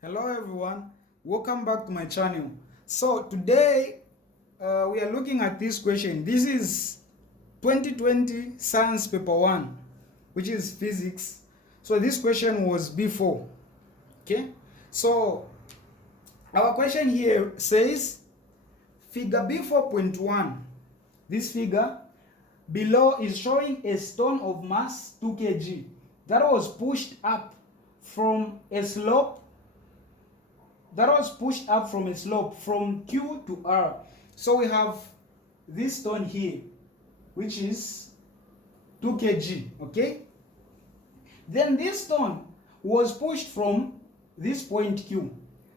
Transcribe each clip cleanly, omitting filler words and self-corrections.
Hello everyone, welcome back to my channel. So today we are looking at this question. This is 2020 science paper 1, which is physics. So this question was before. Okay, so our question here says figure B4.1. This figure below is showing a stone of mass 2 kg that was pushed up from a slope from Q to R. So we have this stone here, which is 2 kg, okay? Then this stone was pushed from this point Q.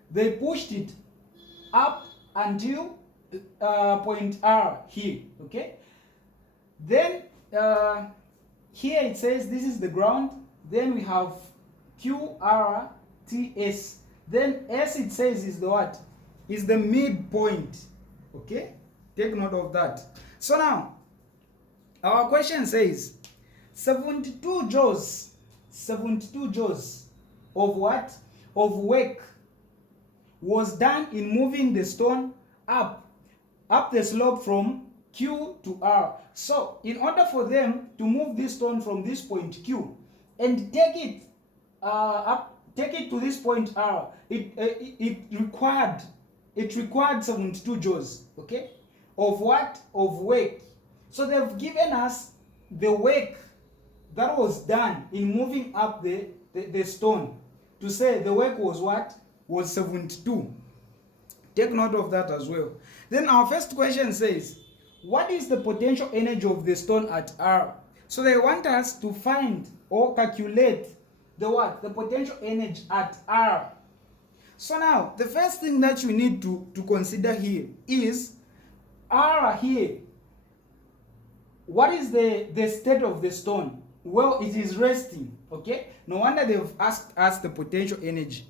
They pushed it up until point R here, okay? Then here it says this is the ground. Then we have QRTS. Then S it says is the what? Is the midpoint. Okay? Take note of that. So now, our question says 72 joules of what? Of work was done in moving the stone up the slope from Q to R. So in order for them to move this stone from this point Q and take it to this point R, it required 72 joules, okay, of what? Of work. So they've given us the work that was done in moving up the stone, to say the work was what? Was 72. Take note of that as well. Then our first question says, what is the potential energy of the stone at R? So they want us to find or calculate the what? The potential energy at R. So now, the first thing that you need to consider here is R here. What is the state of the stone? Well, it is resting, okay? No wonder they've asked us the potential energy.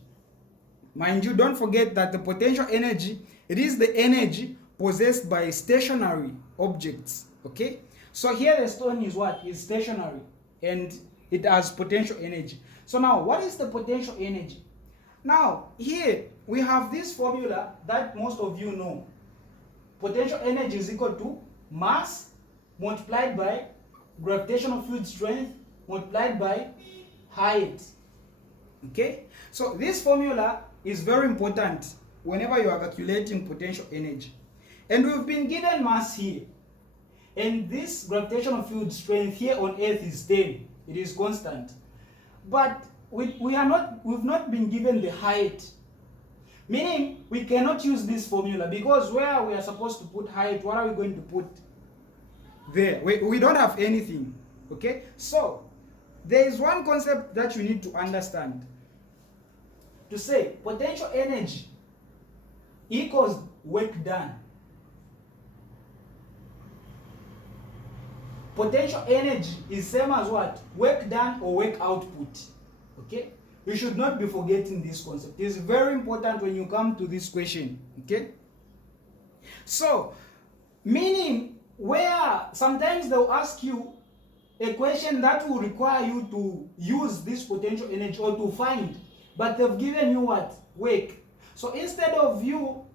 Mind you, don't forget that the potential energy, it is the energy possessed by stationary objects, okay? So here the stone is what? Is stationary and it has potential energy. So now, what is the potential energy? Now, here we have this formula that most of you know. Potential energy is equal to mass multiplied by gravitational field strength multiplied by height. Okay? So this formula is very important whenever you are calculating potential energy. And we've been given mass here. And this gravitational field strength here on Earth is 10. It is constant. But we've not been given the height. Meaning we cannot use this formula, because where we are supposed to put height, what are we going to put there? We don't have anything. Okay? So there is one concept that you need to understand. To say potential energy equals work done. Potential energy is same as what? Work done or work output. Okay? You should not be forgetting this concept. It is very important when you come to this question. Okay? So, meaning where sometimes they'll ask you a question that will require you to use this potential energy or to find, but they've given you what? Work. So instead of you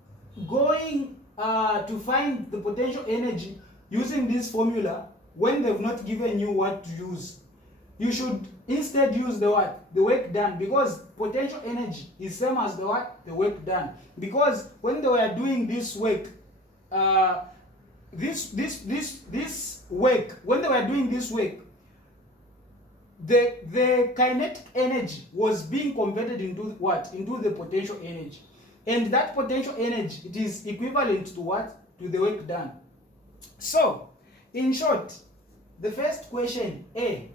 going to find the potential energy using this formula, when they've not given you what to use, you should instead use the what? The work done, because potential energy is same as the what? The work done. Because when they were doing this work, this work, when they were doing this work, the kinetic energy was being converted into what? Into the potential energy. And that potential energy, it is equivalent to what? To the work done. So, in short, the first question, A,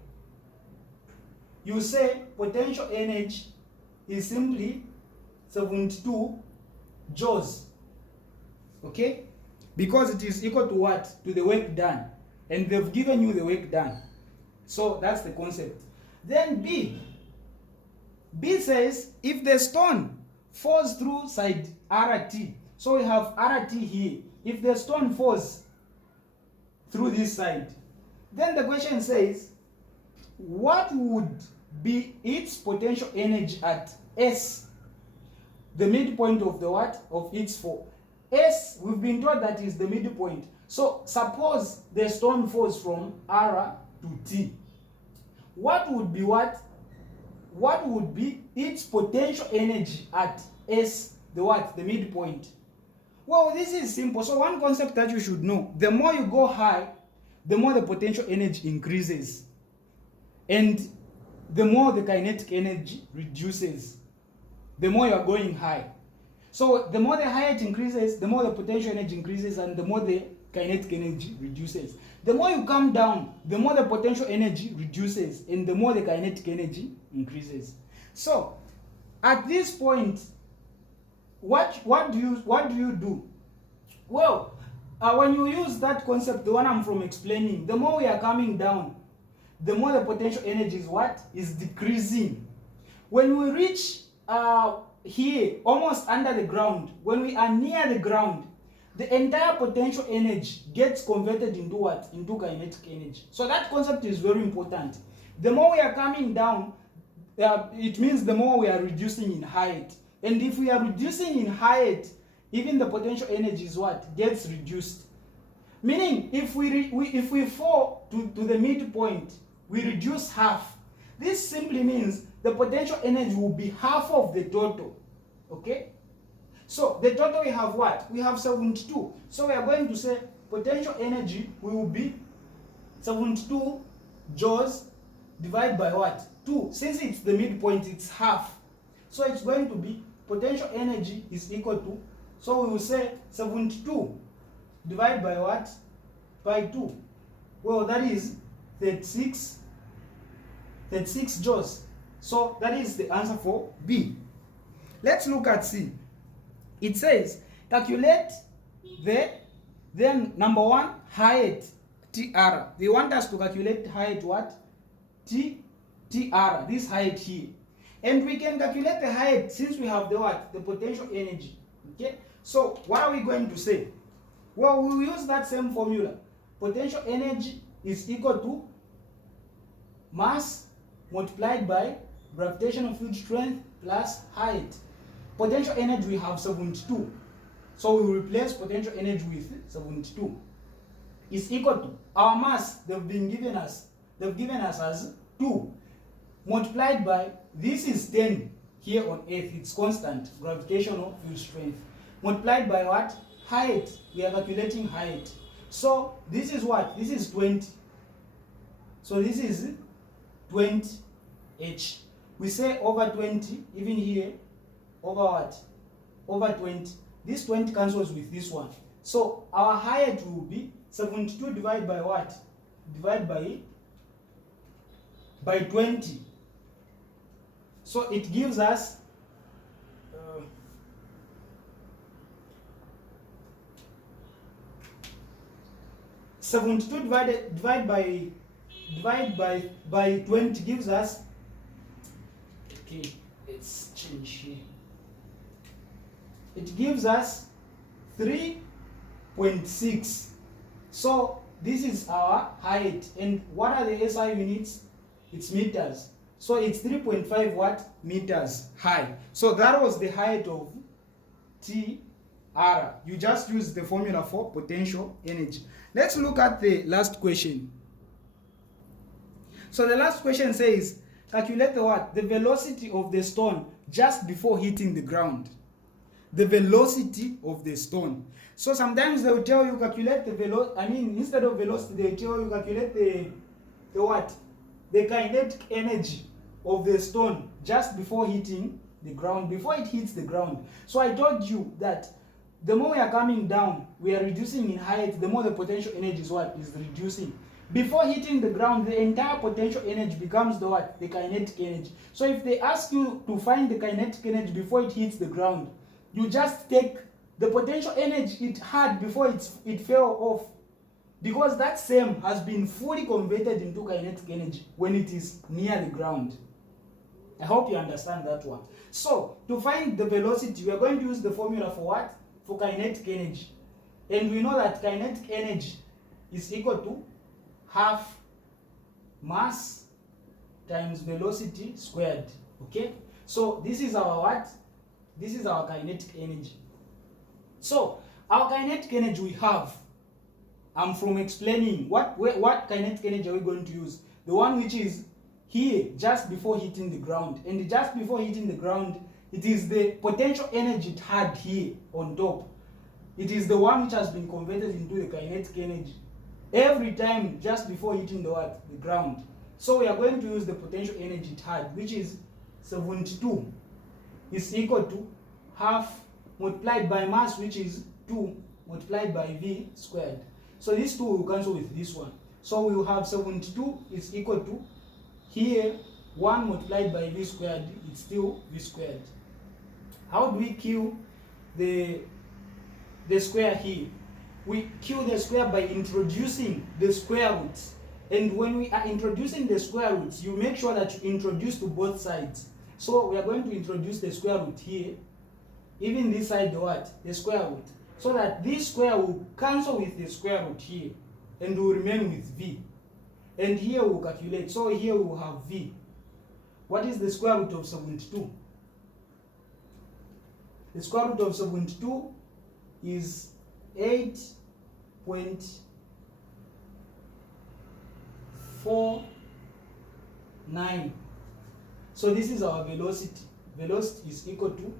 you say potential energy is simply 72 joules. Okay? Because it is equal to what? To the work done. And they've given you the work done. So that's the concept. Then B. B says if the stone falls through side RT. So we have RT here. If the stone falls through this side, then the question says, what would be its potential energy at S? the midpoint of the what? Of its fall. S, we've been told that is the midpoint. So suppose the stone falls from R to T. What would be what? What would be its potential energy at S, the what? The midpoint. Well, this is simple. So one concept that you should know, the more you go high, the more the potential energy increases. And the more the kinetic energy reduces. The more you are going high. So the more the higher it increases, the more the potential energy increases, and the more the kinetic energy reduces. The more you come down, the more the potential energy reduces, and the more the kinetic energy increases. So at this point, what do you do? Well, when you use that concept, the one I'm from explaining, the more we are coming down, the more the potential energy is what? Is decreasing. When we reach here, almost under the ground, when we are near the ground, the entire potential energy gets converted into what? Into kinetic energy. So that concept is very important. The more we are coming down, it means the more we are reducing in height. And if we are reducing in height, even the potential energy is what? Gets reduced. Meaning, if we fall to the midpoint, we reduce half. This simply means the potential energy will be half of the total. Okay? So the total we have what? We have 72. So we are going to say potential energy will be 72 joules divided by what? 2. Since it's the midpoint, it's half. So it's going to be potential energy is equal to, so we will say 72 divided by what? By 2. Well, that is 36 joules. So that is the answer for B. Let's look at C. It says calculate then number 1 height TR. They want us to calculate height what? TR, this height here. And we can calculate the height since we have the what? The potential energy. Okay? So what are we going to say? Well, we will use that same formula. Potential energy is equal to mass multiplied by gravitational field strength plus height. Potential energy we have 72. So we will replace potential energy with 72. Is equal to our mass they've given us as 2 multiplied by, this is 10 here on earth, it's constant gravitational field strength, multiplied by what? Height. We are calculating height. So this is what? This is 20. So this is 20 h. We say over 20, even here, over what? Over 20. This 20 cancels with this one. So our height will be 72 divided by what? Divided by 20. So it gives us 72 divided by 20 gives us, okay, let's change here. It gives us 3.6. So this is our height. And what are the SI units? It's meters. So it's 3.5 what? Meters high. So that was the height of TR. You just use the formula for potential energy. Let's look at the last question. So the last question says, calculate the what? The velocity of the stone just before hitting the ground. The velocity of the stone. So sometimes they will tell you calculate the velocity. Instead of velocity, they tell you calculate the what? The kinetic energy of the stone just before hitting the ground, before it hits the ground. So I told you that the more we are coming down, we are reducing in height, the more the potential energy is what? Is reducing. Before hitting the ground, the entire potential energy becomes the what? The kinetic energy. So if they ask you to find the kinetic energy before it hits the ground, you just take the potential energy it had before it fell off, because that same has been fully converted into kinetic energy when it is near the ground. I hope you understand that one. So to find the velocity, we are going to use the formula for what? For kinetic energy. And we know that kinetic energy is equal to half mass times velocity squared. Okay? So this is our what? This is our kinetic energy. So our kinetic energy we have, I'm from explaining what kinetic energy are we going to use. The one which is here just before hitting the ground, and just before hitting the ground, it is the potential energy it had here on top. It is the one which has been converted into the kinetic energy every time just before hitting the ground. So we are going to use the potential energy it had, which is 72 is equal to half multiplied by mass, which is 2 multiplied by v squared. So this 2 will cancel with this one. So we will have 72 is equal to, here 1 multiplied by v squared, it's still v squared. How do we kill the square here? We kill the square by introducing the square roots. And when we are introducing the square roots, you make sure that you introduce to both sides. So we are going to introduce the square root here, even this side the square root, so that this square will cancel with the square root here and will remain with v. And here we'll calculate. So here we will have v. What is the square root of 72? The square root of 72 is 8.49. So this is our velocity. Velocity is equal to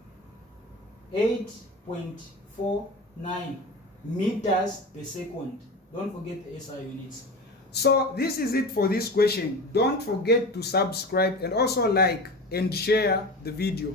8.49 meters per second. Don't forget the SI units. So this is it for this question. Don't forget to subscribe and also like and share the video.